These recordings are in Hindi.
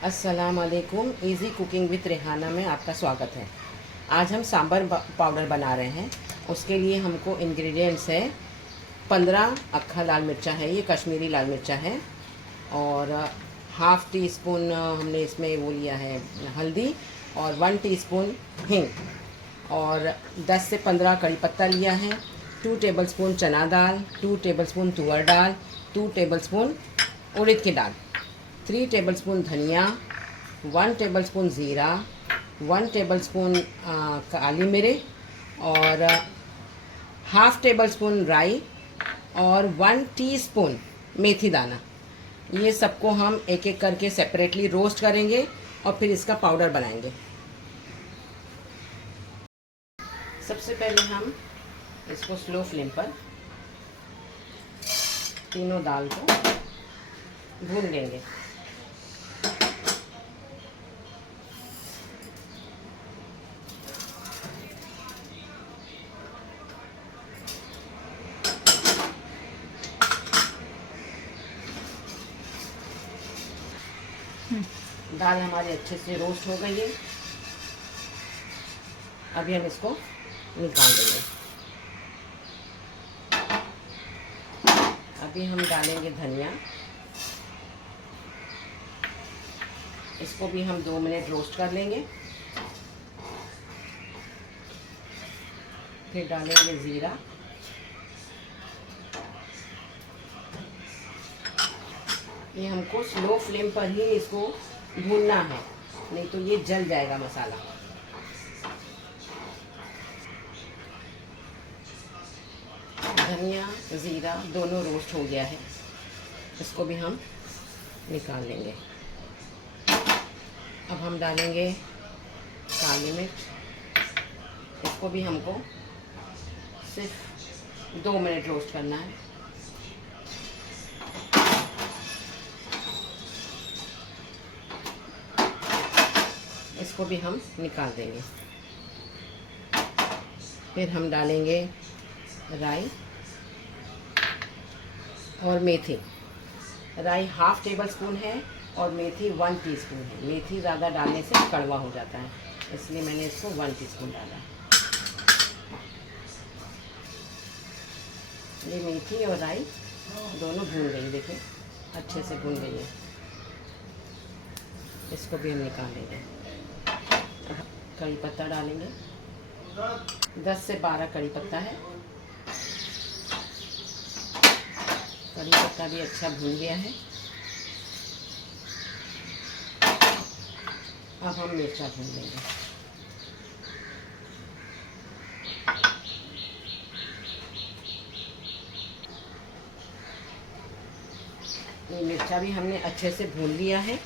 अस्सलाम वालेकुम। इजी कुकिंग विद रेहाना में आपका स्वागत है। आज हम सांभर पाउडर बना रहे हैं। उसके लिए हमको इंग्रेडिएंट्स है 15 अक्खा लाल मिर्चा है, ये कश्मीरी लाल मिर्चा है, और हाफ़ टी स्पून हमने इसमें वो लिया है हल्दी, और 1 टीस्पून हींग, और 10 से 15 कड़ी पत्ता लिया है, 2 टेबलस्पून चना दाल, 2 टेबलस्पून तुअर दाल, 2 टेबलस्पून उड़द की दाल, 3 टेबलस्पून धनिया, 1 टेबलस्पून ज़ीरा, 1 टेबलस्पून काली मिर्च, और हाफ़ टेबलस्पून राई, और 1 टीस्पून मेथी दाना। ये सबको हम एक एक करके सेपरेटली रोस्ट करेंगे और फिर इसका पाउडर बनाएंगे। सबसे पहले हम इसको स्लो फ्लेम पर तीनों दाल को भून लेंगे। दाल हमारी अच्छे से रोस्ट हो गई है। अभी हम इसको निकाल देंगे। अभी हम डालेंगे धनिया। इसको भी हम 2 मिनट रोस्ट कर लेंगे। फिर डालेंगे ज़ीरा, ये हमको स्लो फ्लेम पर ही इसको भूनना है, नहीं तो ये जल जाएगा मसाला। धनिया ज़ीरा दोनों रोस्ट हो गया है, इसको भी हम निकाल लेंगे। अब हम डालेंगे काली मिर्च। इसको भी हमको सिर्फ 2 मिनट रोस्ट करना है। इसको भी हम निकाल देंगे। फिर हम डालेंगे राई और मेथी। राई हाफ़ टेबल स्पून है और मेथी 1 टीस्पून है। मेथी ज़्यादा डालने से कड़वा हो जाता है, इसलिए मैंने इसको 1 टीस्पून डाला है। ये मेथी और राई दोनों भून गई, देखिए अच्छे से भून गई है। इसको भी हम निकाल लेंगे। कड़ी पत्ता डालेंगे, 10 से 12 कड़ी पत्ता है। कड़ी पत्ता भी अच्छा भून गया है। अब हम मिर्चा भून लेंगे। ये मिर्चा भी हमने अच्छे से भून लिया है।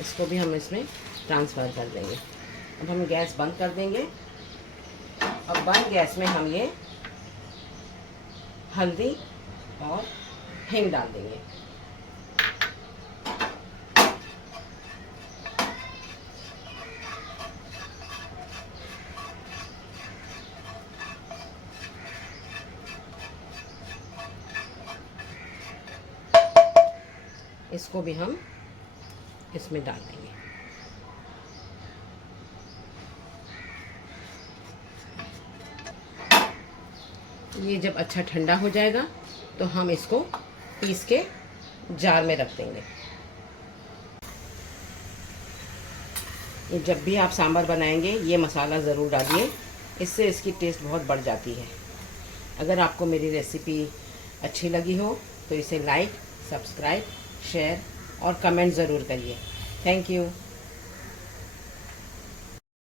इसको भी हम इसमें ट्रांसफ़र कर देंगे। अब हम गैस बंद कर देंगे। अब बंद गैस में हम ये हल्दी और हींग डाल देंगे। इसको भी हम इसमें डाल देंगे। ये जब अच्छा ठंडा हो जाएगा तो हम इसको पीस के जार में रख देंगे। ये जब भी आप सांभर बनाएंगे ये मसाला ज़रूर डालिए, इससे इसकी टेस्ट बहुत बढ़ जाती है। अगर आपको मेरी रेसिपी अच्छी लगी हो तो इसे लाइक, सब्सक्राइब, शेयर और कमेंट ज़रूर करिए। Thank you.